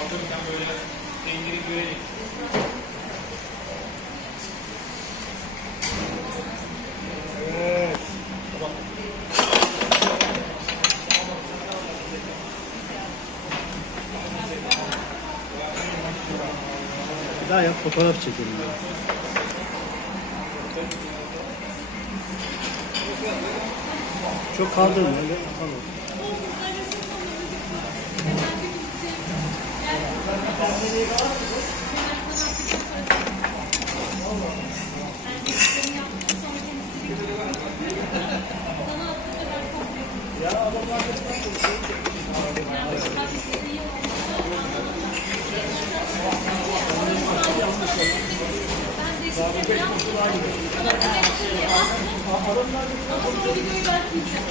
Alırken böyle rengini görelim. Evet. Tamam. Bir daha yap, fotoğraf çekelim. Çok kaldırma. Tamam. Ama sonra videoyu ben sileceğim.